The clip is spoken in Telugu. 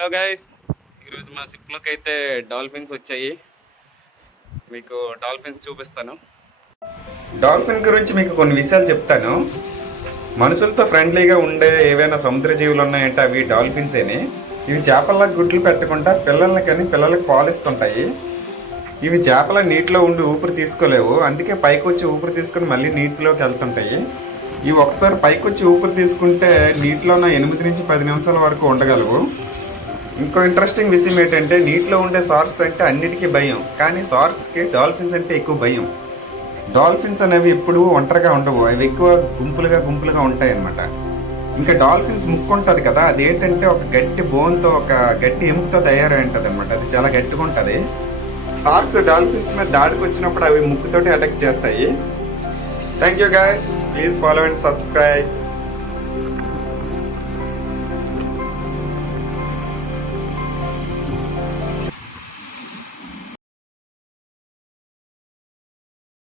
హలో గైస్, ఈరోజు మా షిప్లోకి అయితే డాల్ఫిన్స్ వచ్చాయి. మీకు డాల్ఫిన్స్ చూపిస్తాను. డాల్ఫిన్ గురించి మీకు కొన్ని విషయాలు చెప్తాను. మనుషులతో ఫ్రెండ్లీగా ఉండే ఏవైనా సముద్ర జీవులు ఉన్నాయంటే అవి డాల్ఫిన్సేనే. ఇవి చేపల గుడ్లు పెట్టకుండా పిల్లలకు పాలిస్తుంటాయి. ఇవి చేపల నీటిలో ఉండి ఊపిరి తీసుకోలేవు, అందుకే పైకి వచ్చి ఊపిరి తీసుకుని మళ్ళీ నీటిలోకి వెళ్తుంటాయి. ఇవి ఒకసారి పైకి వచ్చి ఊపిరి తీసుకుంటే నీటిలోన 8 నుంచి 10 నిమిషాల వరకు ఉండగలవు. ఇంకో ఇంట్రెస్టింగ్ విషయం ఏంటంటే నీటిలో ఉండే షార్క్స్ అంటే అన్నిటికీ భయం, కానీ షార్క్స్కి డాల్ఫిన్స్ అంటే ఎక్కువ భయం. డాల్ఫిన్స్ అనేవి ఎప్పుడు ఒంటరిగా ఉండవు, అవి ఎక్కువ గుంపులుగా ఉంటాయి అన్నమాట. ఇంకా డాల్ఫిన్స్ ముక్కు ఉంటుంది కదా, అదేంటంటే ఒక గట్టి బోన్తో, ఒక గట్టి ఎముకతో తయారై ఉంటుంది అనమాట. అది చాలా గట్టిగా ఉంటుంది. షార్క్స్ డాల్ఫిన్స్ మీద దాడికి వచ్చినప్పుడు అవి ముక్కుతోటి అటాక్ చేస్తాయి. Thank you guys, please follow and subscribe.